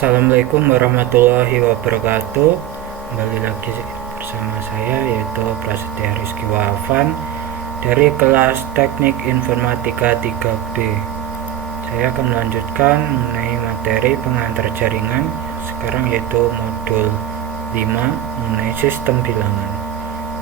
Assalamualaikum warahmatullahi wabarakatuh. Kembali lagi bersama saya yaitu Prasetya Rizky Wafan dari kelas Teknik Informatika 3B. Saya akan melanjutkan mengenai materi pengantar jaringan sekarang yaitu modul 5 mengenai sistem bilangan.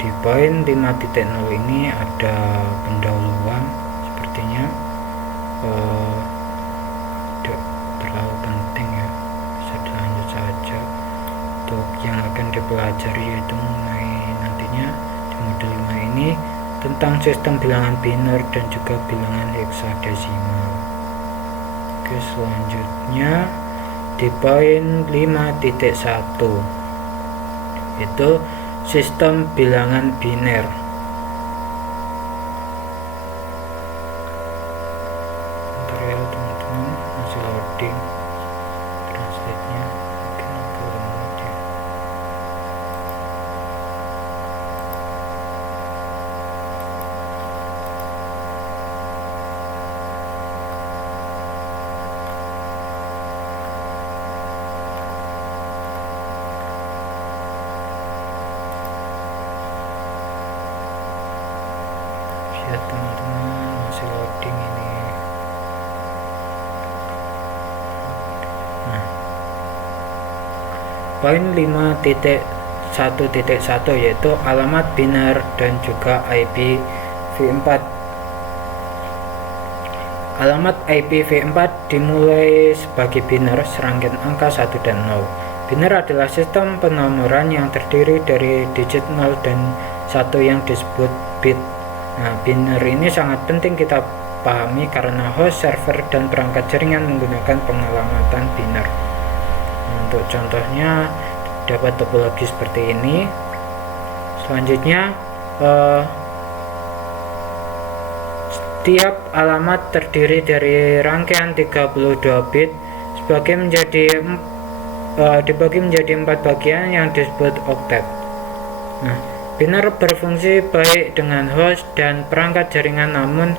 Di poin 5.0 ini ada pendahuluan sepertinya terlalu penting ya, bisa dilanjut saja. Untuk yang akan dipelajari yaitu mengenai nantinya di modul 5 ini tentang sistem bilangan biner dan juga bilangan heksadesimal. Oke, selanjutnya di poin 5.1 itu sistem bilangan biner. Bentar ya teman-teman, masih loading translate-nya, mungkin agak lambat ya. Ya teman-teman, masih loading ini. Nah, poin 5.1.1 yaitu alamat biner dan juga IPv4. Alamat IPv4 dimulai sebagai biner serangkaian angka 1 dan 0. Biner adalah sistem penomoran yang terdiri dari digit 0 dan 1 yang disebut bit. Nah, biner ini sangat penting kita pahami karena host, server, dan perangkat jaringan menggunakan pengalamatan biner. Untuk contohnya dapat topologi seperti ini. Selanjutnya setiap alamat terdiri dari rangkaian 32 bit dibagi menjadi 4 bagian yang disebut oktet. Nah, biner berfungsi baik dengan host dan perangkat jaringan, namun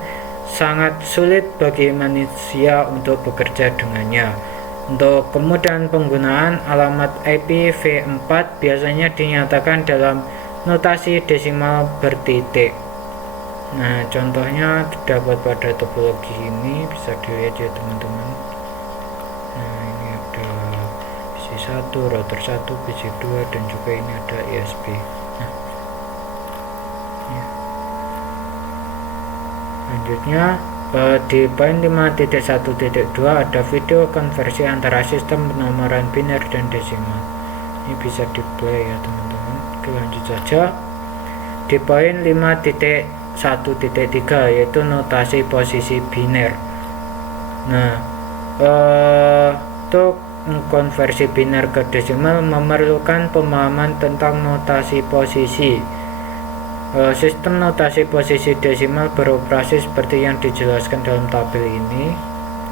sangat sulit bagi manusia untuk bekerja dengannya. Untuk kemudahan penggunaan, alamat IPv4 biasanya dinyatakan dalam notasi desimal bertitik. Nah, contohnya terdapat pada topologi ini, bisa dilihat ya teman-teman. Nah, ini ada PC1, router 1, PC2, dan juga ini ada ISP. Selanjutnya di poin 5.1.2 ada video konversi antara sistem penomoran biner dan desimal. Ini bisa di play ya teman-teman. Oke, lanjut saja di poin 5.1.3 yaitu notasi posisi biner. Nah, untuk mengkonversi biner ke desimal memerlukan pemahaman tentang notasi posisi. Sistem notasi posisi desimal beroperasi seperti yang dijelaskan dalam tabel ini,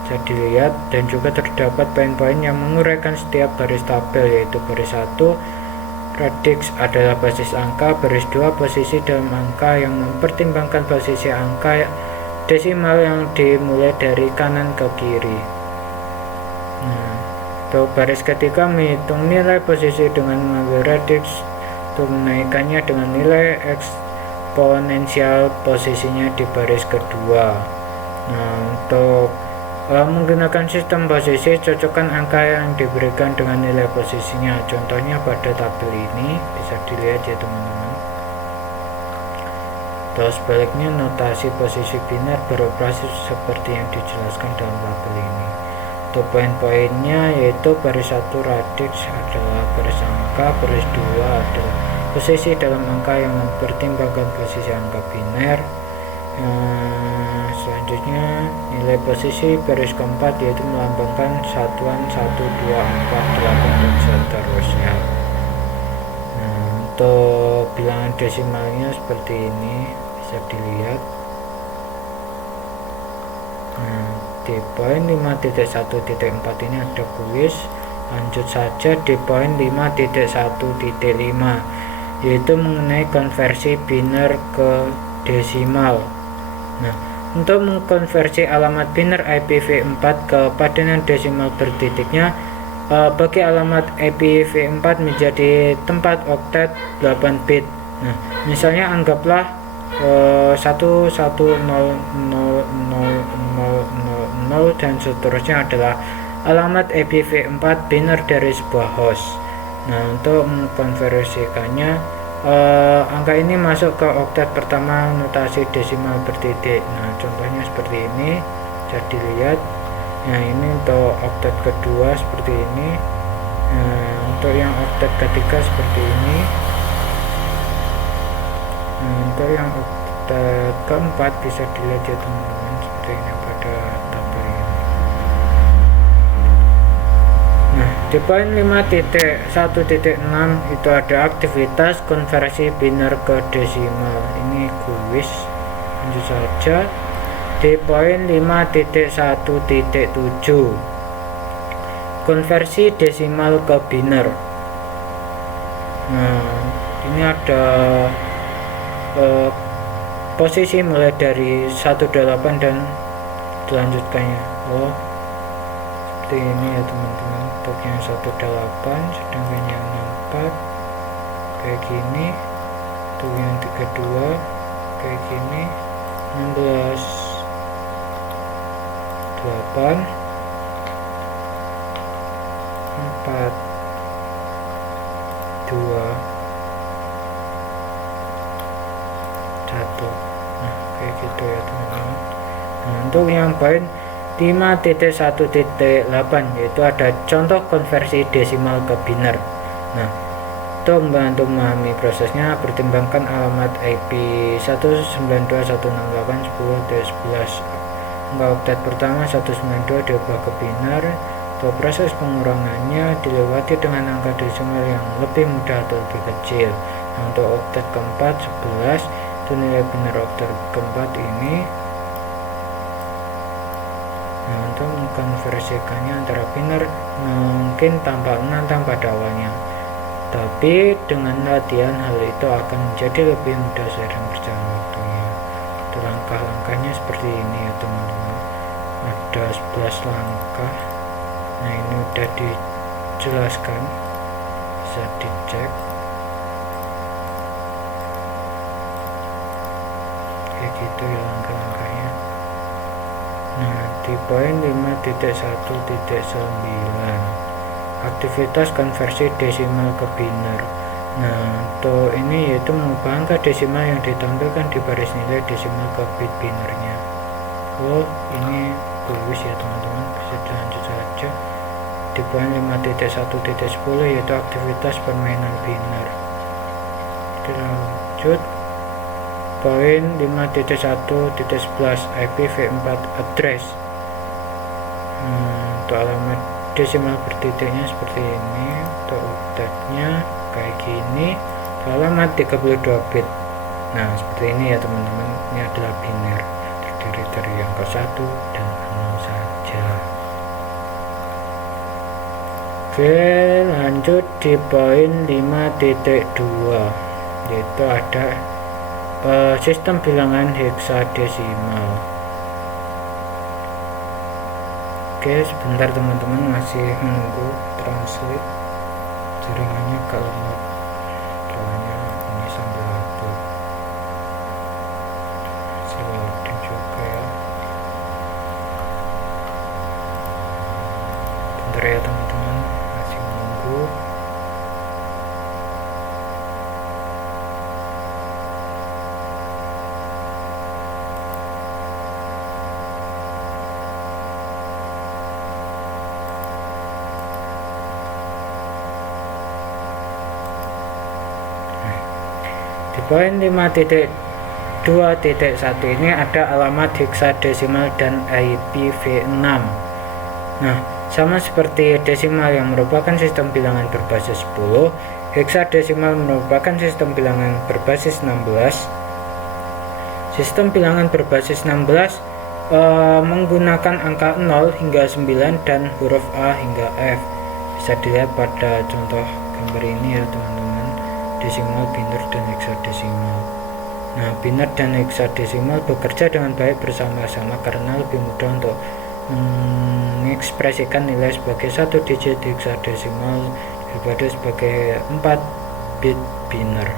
bisa dilihat, dan juga terdapat poin-poin yang menguraikan setiap baris tabel, yaitu baris 1 radix adalah basis angka, baris 2 posisi dalam angka yang mempertimbangkan posisi angka desimal yang dimulai dari kanan ke kiri. Nah, untuk baris ketiga menghitung nilai posisi dengan mengambil radix, untuk menaikkannya dengan nilai eksponensial posisinya di baris kedua. Nah, untuk menggunakan sistem posisi, cocokkan angka yang diberikan dengan nilai posisinya. Contohnya pada tabel ini bisa dilihat ya teman-teman. Terus sebaliknya, notasi posisi biner beroperasi seperti yang dijelaskan dalam tabel ini. Untuk poin-poinnya yaitu baris 1 radix adalah baris angka, baris 2 adalah posisi dalam angka yang mempertimbangkan posisi angka biner. Selanjutnya nilai posisi baris keempat yaitu melambangkan satuan 1, 2, 4, 8 dan seterusnya. Nah, untuk bilangan desimalnya seperti ini, bisa dilihat. Nah, di poin 5.1.4 ini ada kuis. Lanjut saja di poin 5.1.5 yaitu mengenai konversi biner ke desimal. Nah, untuk mengkonversi alamat biner IPv4 ke padanan desimal bertitiknya, bagi alamat IPv4 menjadi tempat oktet 8 bit. Nah, misalnya anggaplah 1100000 dan seterusnya adalah alamat IPv4 biner dari sebuah host. Nah, untuk mengkonversikannya, angka ini masuk ke oktet pertama notasi desimal bertitik. Nah, contohnya seperti ini, jadi lihat. Nah, ini untuk oktet kedua seperti ini. Nah, untuk yang oktet ketiga seperti ini. Nah, untuk yang oktet keempat bisa dilihat ya teman-teman, seperti ini pada tabel ini. Nah, di poin 5.1.6 itu ada aktivitas konversi biner ke desimal. Ini kuis, lanjut saja. Di poin 5.1.7 konversi desimal ke biner. Nah, ini ada posisi mulai dari 18 dan dilanjutkannya. Seperti ini ya teman-teman, untuk yang 18 sedangkan yang 64 kayak gini, untuk yang 32 kayak gini, 16 8 4 1. Nah, kayak gitu ya teman-teman. Nah, untuk yang poin 5.1.8 yaitu ada contoh konversi desimal ke biner. Nah, untuk membantu memahami prosesnya, pertimbangkan alamat IP 192.168.10.11. Angka oktet pertama 192 diubah ke biner. Untuk proses pengurangannya dilewati dengan angka desimal yang lebih mudah atau lebih kecil. Nah, untuk oktet keempat 11 itu nilai biner oktet keempat ini. Nah, untuk mengkonversikannya antara biner mungkin tampak menantang pada awalnya, tapi dengan latihan hal itu akan menjadi lebih mudah seiring berjalan waktunya. Itu langkah-langkahnya seperti ini ya teman-teman. Ada 11 langkah. Nah, ini udah dijelaskan, bisa dicek kayak gitu ya langkah-langkahnya. Nah, di poin 5.1.9 aktivitas konversi desimal ke biner. Nah, untuk ini yaitu mengubah angka desimal yang ditampilkan di baris nilai desimal ke bit binernya. Ini kuis ya teman-teman, bisa lanjut saja. Di poin 5.1.10 yaitu aktivitas permainan biner. Kita lanjut poin 5.1.11 IPv4 address. Untuk alamat desimal bertitiknya seperti ini, untuk oktetnya kayak gini, alamat 32 bit. Nah, seperti ini ya teman-teman, ini adalah biner terdiri dari angka 1 dan 0 saja. Oke, lanjut di poin 5.2 yaitu ada sistem bilangan heksadesimal. Oke, sebentar teman-teman, masih menunggu translate, jaringannya agak lemot soalnya ini sambil upload. Loading juga ya, bentar ya teman-teman, masih menunggu. Di poin 5.2.1 ini ada alamat heksadesimal dan IPv6. Nah, sama seperti desimal yang merupakan sistem bilangan berbasis 10, heksadesimal merupakan sistem bilangan berbasis 16. Sistem bilangan berbasis 16 menggunakan angka 0 hingga 9 dan huruf A hingga F. Bisa dilihat pada contoh gambar ini ya teman-teman, desimal, biner, dan heksadesimal. Nah, biner dan heksadesimal bekerja dengan baik bersama-sama karena lebih mudah untuk mengekspresikan nilai sebagai 1 digit heksadesimal daripada sebagai 4 bit biner.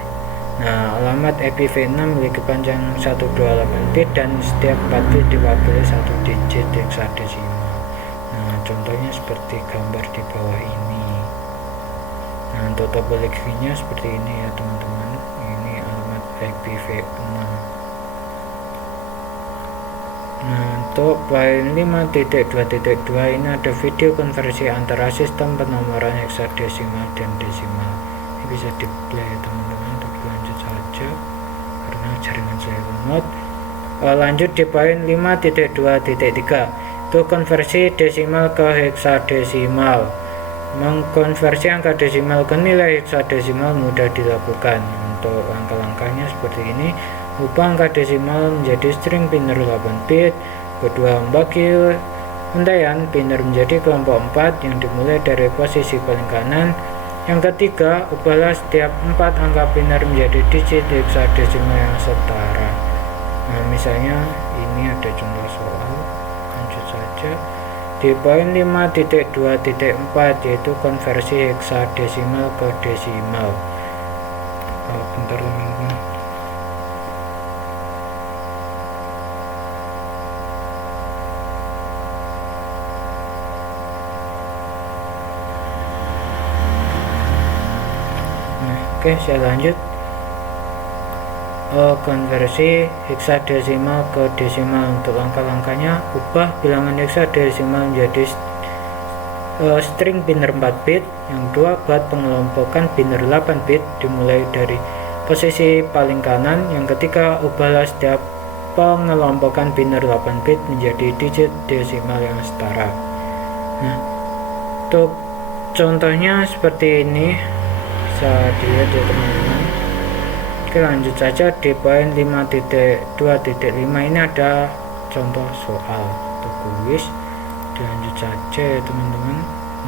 Nah, alamat IPv6 memiliki panjang 128 bit dan setiap 4 bit diwakili 1 digit heksadesimal. Nah, contohnya seperti gambar di bawah ini. Nah, untuk topologinya seperti ini ya teman-teman. Ini alamat IPv6. Nah, untuk poin 5.2.2 ini ada video konversi antara sistem penomoran heksadesimal dan desimal. Ini bisa di play teman-teman. Tapi lanjut saja karena jaringan saya lemot. Lanjut di poin 5.2.3 itu konversi desimal ke heksadesimal. Mengkonversi angka desimal ke nilai heksadesimal mudah dilakukan. Untuk langkah-langkahnya seperti ini. Ubah angka desimal menjadi string biner 8 bit. Kedua, membagi untaian biner menjadi kelompok 4 yang dimulai dari posisi paling kanan. Yang ketiga, ubahlah setiap 4 angka biner menjadi digit heksadesimal yang setara. Nah, misalnya ini ada contoh soal. Lanjut saja. Di poin 5.2.4 yaitu konversi heksadesimal ke desimal. Bentar teman-teman. Oke, saya lanjut. Konversi heksadesimal ke desimal. Untuk langkah-langkahnya, ubah bilangan heksadesimal menjadi string biner 4 bit. Yang kedua, buat pengelompokan biner 8 bit dimulai dari posisi paling kanan. Yang ketiga, ubahlah setiap pengelompokan biner 8 bit menjadi digit desimal yang setara. Nah, untuk contohnya seperti ini bisa dilihat ya teman-teman. Oke, lanjut saja di poin 5.2.5 ini ada contoh soal atau kuis. Dilanjut saja ya teman-teman.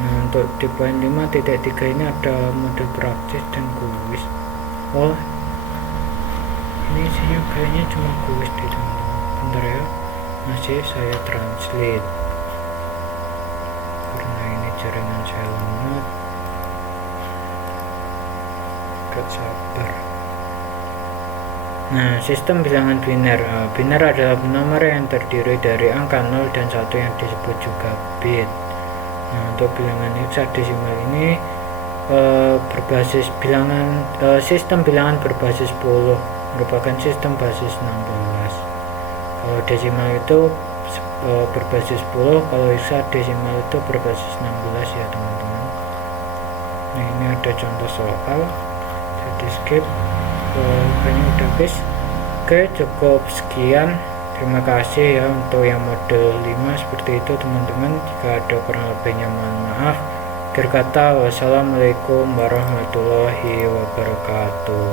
Nah, untuk di poin 5.3 ini ada model praktis dan kuis. Oh, ini isinya kayaknya cuma kuis deh teman-teman. Bentar ya, masih saya translate karena ini jaringan saya lemot. Sabar. Nah, sistem bilangan biner. Biner adalah nomor yang terdiri dari angka 0 dan 1 yang disebut juga bit. Nah, untuk bilangan heksadesimal ini berbasis bilangan sistem bilangan berbasis 10 merupakan sistem basis 16. Kalau desimal itu berbasis 10, kalau heksadesimal itu berbasis 16 ya teman-teman. Nah, ini ada contoh soal. Di skip, kayaknya udah habis. Oke, cukup sekian. Terima kasih ya untuk yang model 5 seperti itu teman-teman. Jika ada kurang lebihnya mohon maaf. Akhir kata, wassalamualaikum warahmatullahi wabarakatuh.